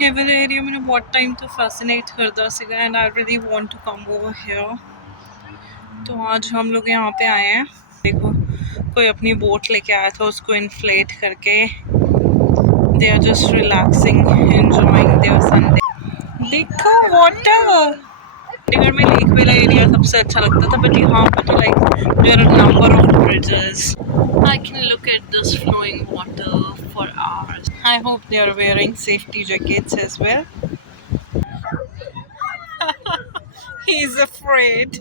ये वाला एरिया मैंने बहुत टाइम तो फैसिनेट करता सीगा and I really want to come over here. तो आज हम लोग यहाँ पे आए हैं। देखो कोई अपनी बोट लेके आया था, उसको इन्फ्लेट करके they are just relaxing enjoying their Sunday. देखो वाटर। चंडीगढ़ में लेक वाला एरिया सबसे अच्छा लगता था, बट यहाँ पे तो like there are number of bridges. I can look at this flowing water for hours. I hope they are wearing safety jackets as well. He's afraid.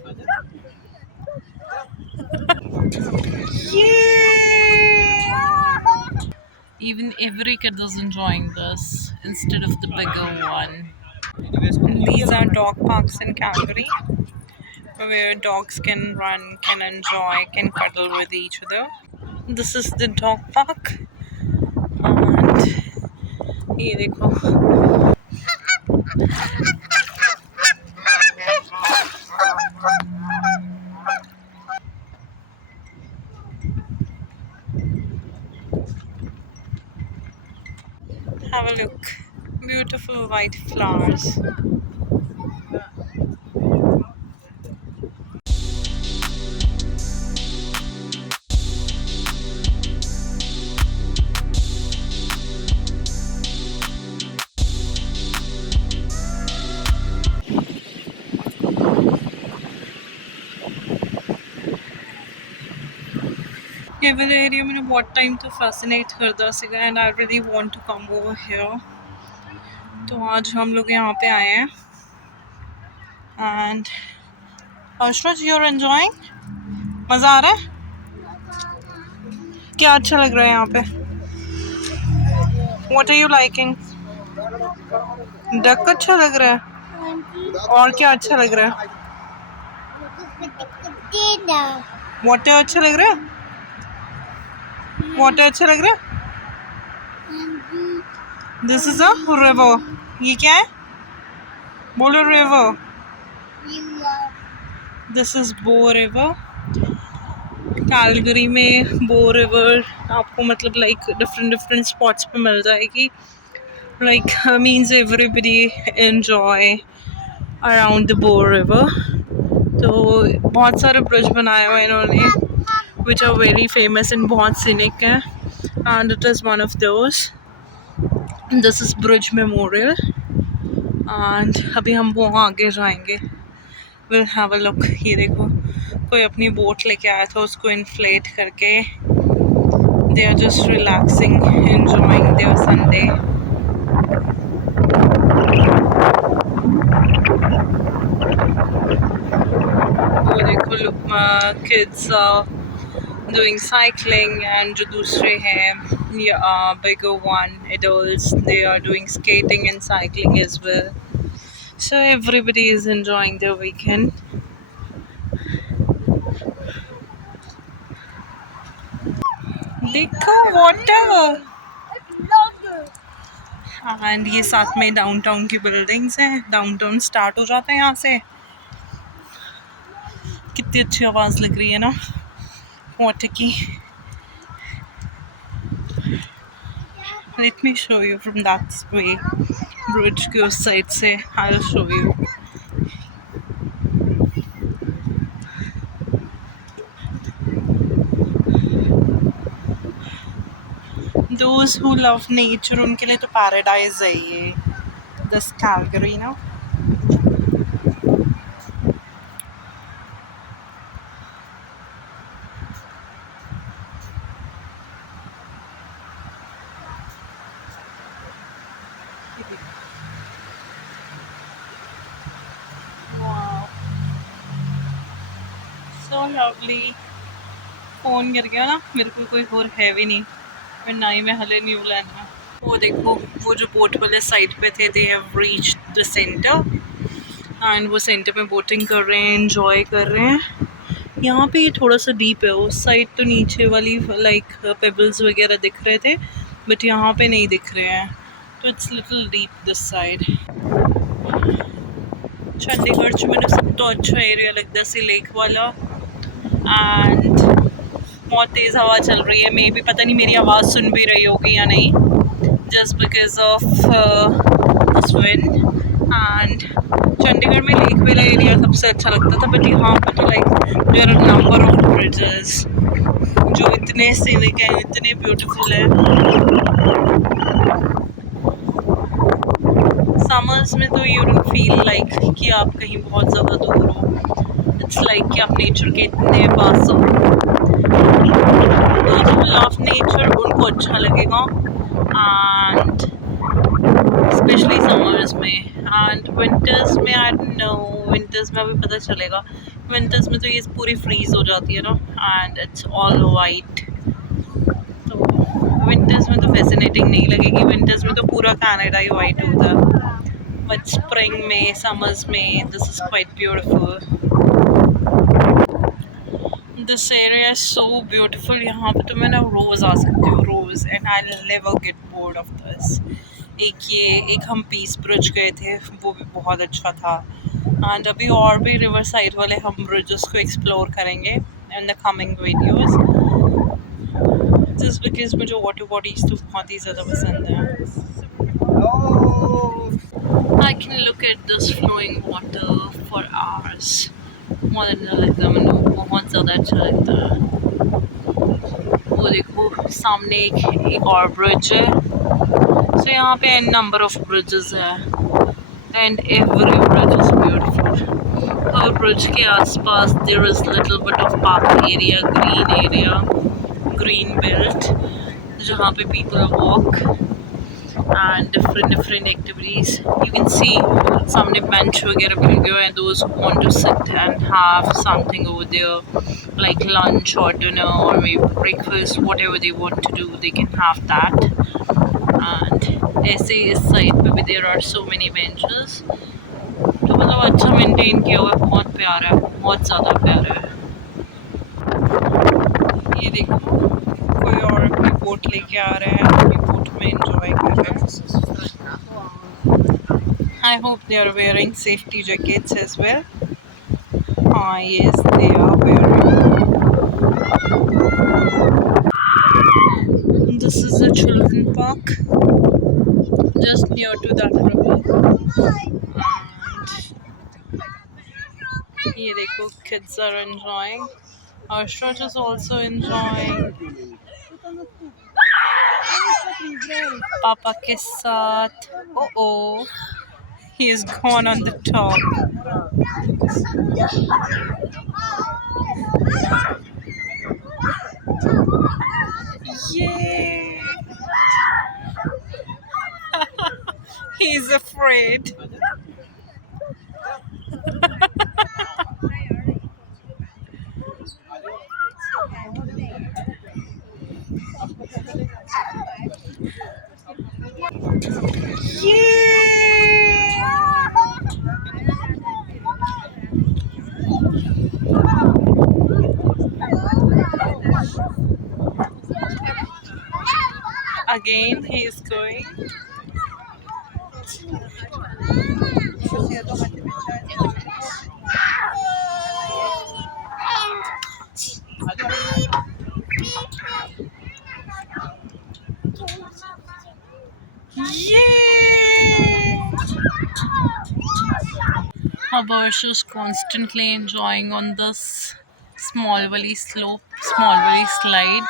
Yay! Even every kid is enjoying this instead of the bigger one. These are dog parks in Calgary where dogs can run, can enjoy, can cuddle with each other. This is the dog park. And ये देखो, have a look. Beautiful white flowers. ये वाला एरिया मैंने बहुत टाइम तो fascinate करता सीगा and I really want to come over here. तो आज हम लोग यहाँ पे आए हैं and Arshraj you are enjoying. मज़ा आ रहा है? क्या अच्छा लग रहा है यहाँ पे? What are you liking? Duck अच्छा लग रहा है। और क्या अच्छा लग रहा है? वाटर अच्छा लग रहा है? वाटर अच्छा लग रहा है? This is a river. ये क्या है? बोलो रिवर। दिस इज बो रिवर। कैलगरी में बो रिवर आपको मतलब लाइक डिफरेंट डिफरेंट स्पॉट्स पे मिल जाएगी। Like means everybody enjoy around the Bow River. तो बहुत सारे ब्रिज बनाए हुए हैं इन्होंने which are very famous and बहुत सीनिक है and it is one of those. This is bridge memorial and अभी हम वो आगे जाएंगे। Will have a look. ये देखो कोई अपनी बोट लेके आया था, उसको इन्फ्लेट करके they are just relaxing enjoying their Sunday. वो देखो look, kids doing cycling and जो दूसरे हैं bigger one adults, they are doing skating and cycling as well. So everybody is enjoying their weekend. देखो वाटर। एंड ये साथ में डाउनटाउन की बिल्डिंग्स हैं। डाउनटाउन स्टार्ट हो जाता है यहाँ से। कितनी अच्छी आवाज़ लग रही है ना वाटर की। Let me show you from that way. Bridge के उस साइड से I'll show you. Those who love nature उनके लिए तो paradise है ये। This Calgary ना। Wow, so lovely. फ़ोन गिर गया ना, मेरे को कोई और है भी नहीं, पर ना ही मैं हले न्यू लेना। वो देखो वो जो बोट वाले साइड पे थे, they have reached the centre and वो सेंटर में बोटिंग कर रहे हैं, एंजॉय कर रहे हैं। यहाँ पे ये थोड़ा सा डीप है, उस साइड तो नीचे वाली लाइक पेबल्स वगैरह दिख रहे थे, बट यहाँ पे नहीं दिख रहे हैं, तो it's little deep this side. Chandigarh च मैंने सब तो अच्छा एरिया लगता सी लेक वाला एंड बहुत तेज़ हवा चल रही है। मे भी पता नहीं मेरी आवाज़ सुन भी रही होगी या नहीं, just because of this wind. And Chandigarh में लेक वाला एरिया सबसे अच्छा लगता था, बट यहाँ पर तो like there are number of bridges जो इतने सीनिक है, इतने ब्यूटीफुल है. समर्स में तो यू डोंट फील लाइक कि आप कहीं बहुत ज़्यादा दूर हो. इट्स लाइक कि आप नेचर के इतने पास हो. तो जो लव नेचर उनको अच्छा लगेगा. एंड स्पेशली समर्स में. एंड विंटर्स में आई डोंट नो, विंटर्स में अभी पता चलेगा. विंटर्स में तो ये पूरी फ्रीज हो जाती है ना, एंड इट्स ऑल वाइट. तो विंटर्स में तो फैसिनेटिंग नहीं लगेगी. विंटर्स में तो पूरा कनाडा ही वाइट होता है. बट स्प्रिंग में, समर्स में, this is quite beautiful. This area is so beautiful. यहाँ पे तो मैं ना रोज आ सकती हूँ, रोज. And I never get bored of this. एक हम पीस ब्रिज गए थे, वो भी बहुत अच्छा था. एंड अभी और भी रिवर साइड वाले हम ब्रिजेस को एक्सप्लोर करेंगे in the coming videos. Just because मुझे वाटर बॉडीज तो बहुत ही ज़्यादा पसंद है. I can look at this flowing water for hours. बहुत अच्छा लगता है, मुझे बहुत ज़्यादा अच्छा लगता है. वो देखो सामने एक और ब्रिज है. सो यहाँ पे एन नंबर ऑफ ब्रिजेस है. And every bridge is beautiful. हर ब्रिज के आसपास there is little bit of park area, green belt, जहाँ पे people walk and different activities. You can see some bench वगैरह भी लगे हुए हैं. Those who want to sit and have something over there, like lunch or dinner or maybe breakfast, whatever they want to do, they can have that. And ऐसे इस साइड पे भी there are so many benches. तो मतलब अच्छा मेंटेन किया हुआ है, बहुत प्यारा है, बहुत ज़्यादा प्यारा है. ये देखो कोई और अपनी बोट लेके आ रहे हैं, अपनी बोट में एंजॉय कर रहे हैं. I hope they are wearing safety jackets as well. Yes, they are wearing. This is a children park just near to that river. And ये देखो, kids are enjoying. Ashraj is also enjoying. पापा के साथ. Oh, he is gone on the top. Yay! He's afraid. Yay! Again, he is going. Yay! Abarsh is constantly enjoying on this small valley slope, small valley slide.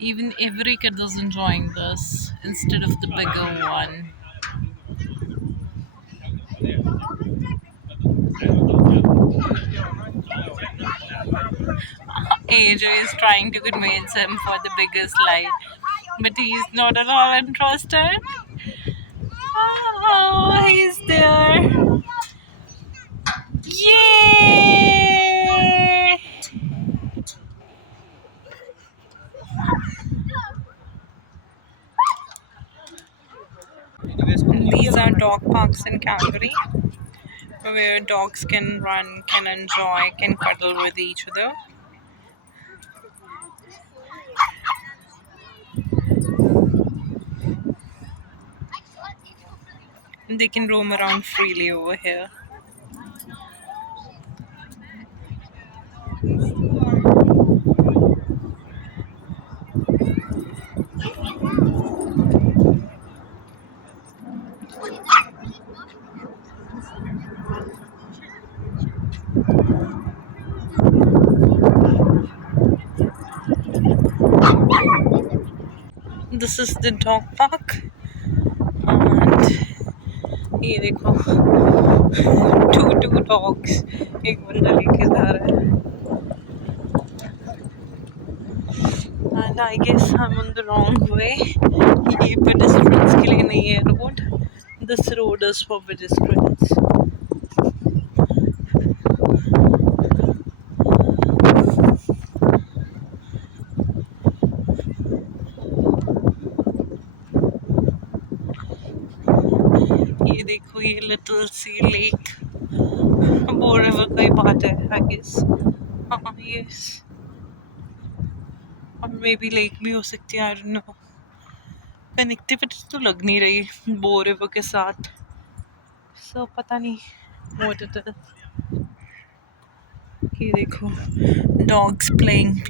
Even every kid is enjoying this instead of the bigger one. AJ is trying to convince him for the bigger slide, but he is not at all interested. Oh, he's there. Yay! These are dog parks in Calgary, where dogs can run, can enjoy, can cuddle with each other. They can roam around freely over here. This is the dog park and ये देखो two dogs एक बंदा लेके जा रहा है and I guess I'm on the wrong way ये pedestrians के लिए नहीं है road. This road is for pedestrians. ये देखो ये लिटिल सी लेक बोर रिवर का ही पार्ट है आई गेस हाँ यस और मे बी लेक भी हो सकती है आई डोंट नो कनेक्टिविटी तो लग नहीं रही बोर रिवर के साथ सो पता नहीं व्हाट इट इज ये देखो डॉग्स प्लेइंग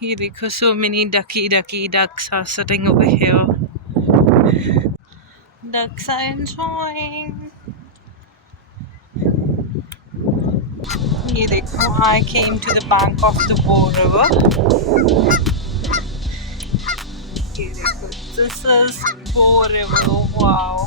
ये देखो so many ducky ducks are sitting over here. Ducks are enjoying. ये देखो I came to the bank of the Bow River. ये देखो this is Bow River. Wow.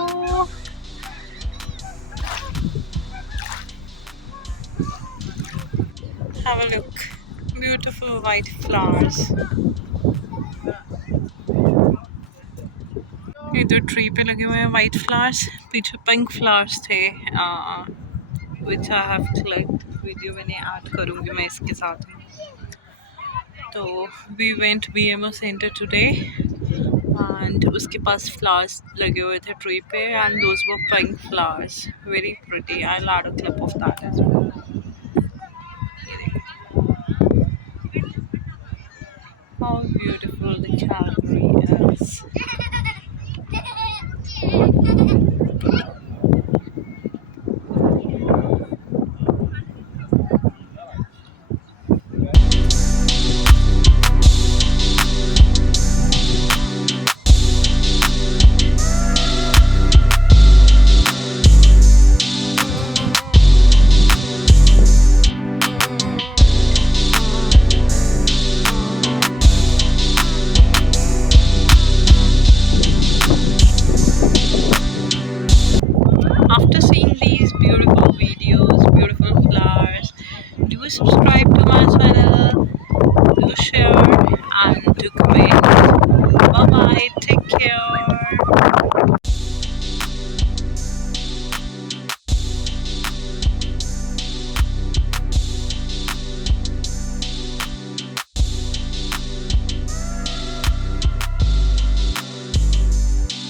Oh, have a look. Beautiful white flowers. ये तो ट्री पे लगे हुए हैं वाइट फ्लावर्स पीछे पिंक फ्लावर्स थे which I have clicked video मैंने ऐड करूँगी मैं इसके साथ में तो we went BMO centre today and उसके पास फ्लावर्स लगे हुए थे ट्री पे and those were pink flowers very pretty I will add a clip of that as well how beautiful the Calgary is.